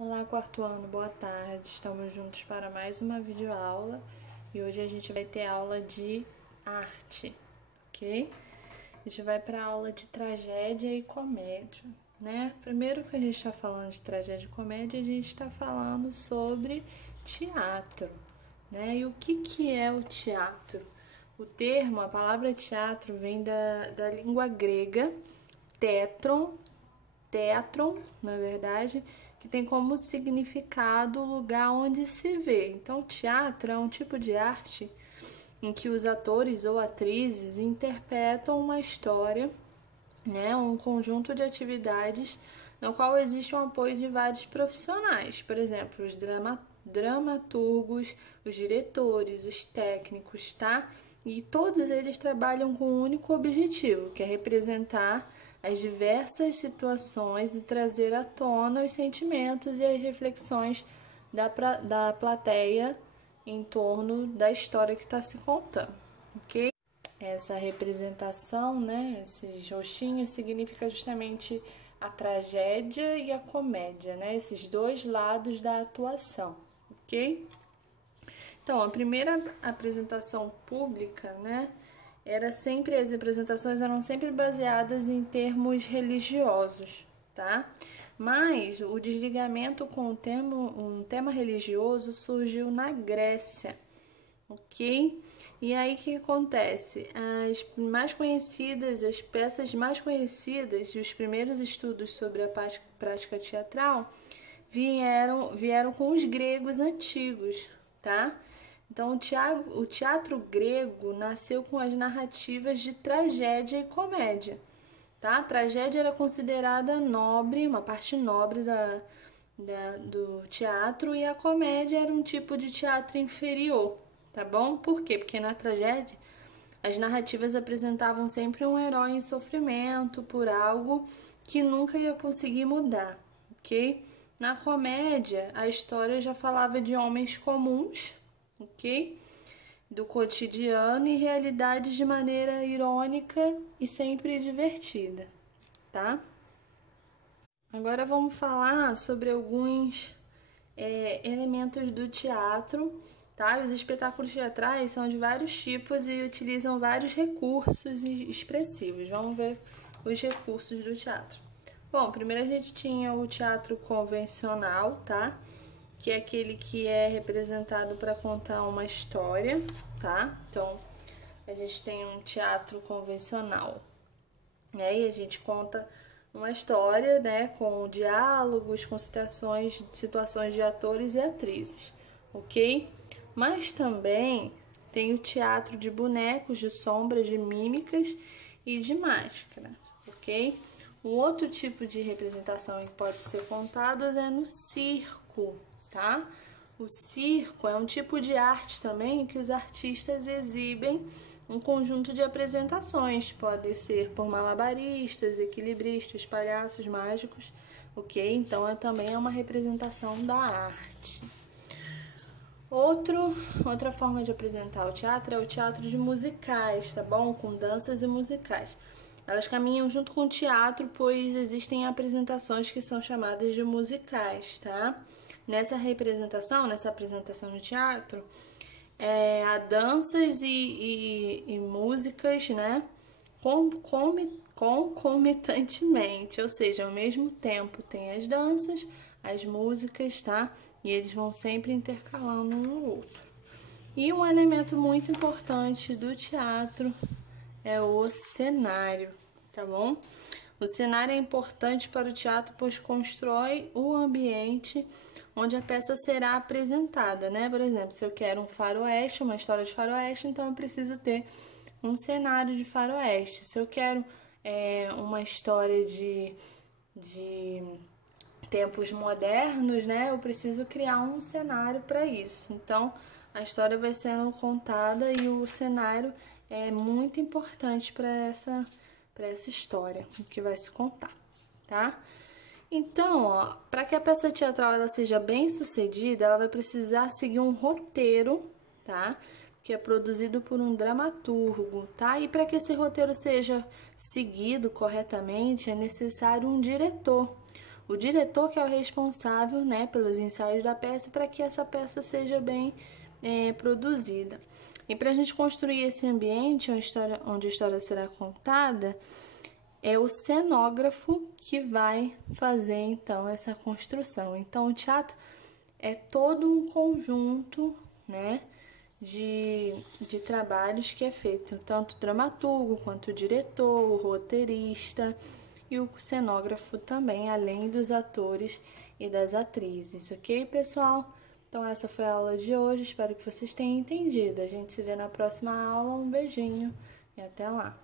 Olá, quarto ano, boa tarde. Estamos juntos para mais uma videoaula e hoje a gente vai ter aula de arte, ok? A gente vai para a aula de tragédia e comédia, né? Primeiro que a gente está falando de tragédia e comédia, a gente está falando sobre teatro, né? E o que é o teatro? O termo, a palavra teatro vem da língua grega, tétron, na verdade, que tem como significado o lugar onde se vê. Então, teatro é um tipo de arte em que os atores ou atrizes interpretam uma história, né, um conjunto de atividades no qual existe um apoio de vários profissionais, por exemplo, os dramaturgos, os diretores, os técnicos, tá? E todos eles trabalham com um único objetivo, que é representar as diversas situações e trazer à tona os sentimentos e as reflexões da plateia em torno da história que está se contando, ok? Essa representação, né, esses roxinhos, significa justamente a tragédia e a comédia, né, esses dois lados da atuação, ok? Então, a primeira apresentação pública, né, as apresentações eram sempre baseadas em termos religiosos, tá? Mas o desligamento com um tema religioso surgiu na Grécia, ok? E aí o que acontece? As peças mais conhecidas e os primeiros estudos sobre a prática teatral vieram com os gregos antigos, tá? Então, o teatro grego nasceu com as narrativas de tragédia e comédia, tá? A tragédia era considerada nobre, uma parte nobre do teatro, e a comédia era um tipo de teatro inferior, tá bom? Por quê? Porque na tragédia as narrativas apresentavam sempre um herói em sofrimento por algo que nunca ia conseguir mudar, ok? Na comédia, a história já falava de homens comuns, ok? Do cotidiano e realidades de maneira irônica e sempre divertida, tá? Agora vamos falar sobre alguns elementos do teatro, tá? Os espetáculos teatrais são de vários tipos e utilizam vários recursos expressivos. Vamos ver os recursos do teatro. Bom, primeiro a gente tinha o teatro convencional, tá? Que é aquele que é representado para contar uma história, tá? Então, a gente tem um teatro convencional, né? E a gente conta uma história, né, com diálogos, com situações de atores e atrizes, ok? Mas também tem o teatro de bonecos, de sombras, de mímicas e de máscara, ok? Um outro tipo de representação que pode ser contado é no circo, tá? O circo é um tipo de arte também que os artistas exibem um conjunto de apresentações. Pode ser por malabaristas, equilibristas, palhaços mágicos, ok? Então também é uma representação da arte. Outra forma de apresentar o teatro é o teatro de musicais, tá bom? Com danças e musicais. Elas caminham junto com o teatro, pois existem apresentações que são chamadas de musicais, tá? Nessa apresentação no teatro, há danças e músicas, né? Concomitantemente, ou seja, ao mesmo tempo tem as danças, as músicas, tá? E eles vão sempre intercalando um no outro. E um elemento muito importante do teatro é o cenário, tá bom? O cenário é importante para o teatro, pois constrói o ambiente onde a peça será apresentada, né? Por exemplo, se eu quero um faroeste, uma história de faroeste, então eu preciso ter um cenário de faroeste. Se eu quero uma história de tempos modernos, né? Eu preciso criar um cenário para isso. Então, a história vai sendo contada e o cenário é muito importante para essa história que vai se contar, tá? Então, para que a peça teatral ela seja bem sucedida, ela vai precisar seguir um roteiro, tá? Que é produzido por um dramaturgo, tá? E para que esse roteiro seja seguido corretamente, é necessário um diretor. o diretor que é o responsável, né, pelos ensaios da peça para que essa peça seja bem produzida. E para a gente construir esse ambiente onde a história será contada, é o cenógrafo que vai fazer então essa construção. Então o teatro é todo um conjunto, né, de trabalhos que é feito, tanto o dramaturgo quanto o diretor, o roteirista e o cenógrafo também, além dos atores e das atrizes, ok, pessoal? Então essa foi a aula de hoje, espero que vocês tenham entendido. A gente se vê na próxima aula, um beijinho e até lá!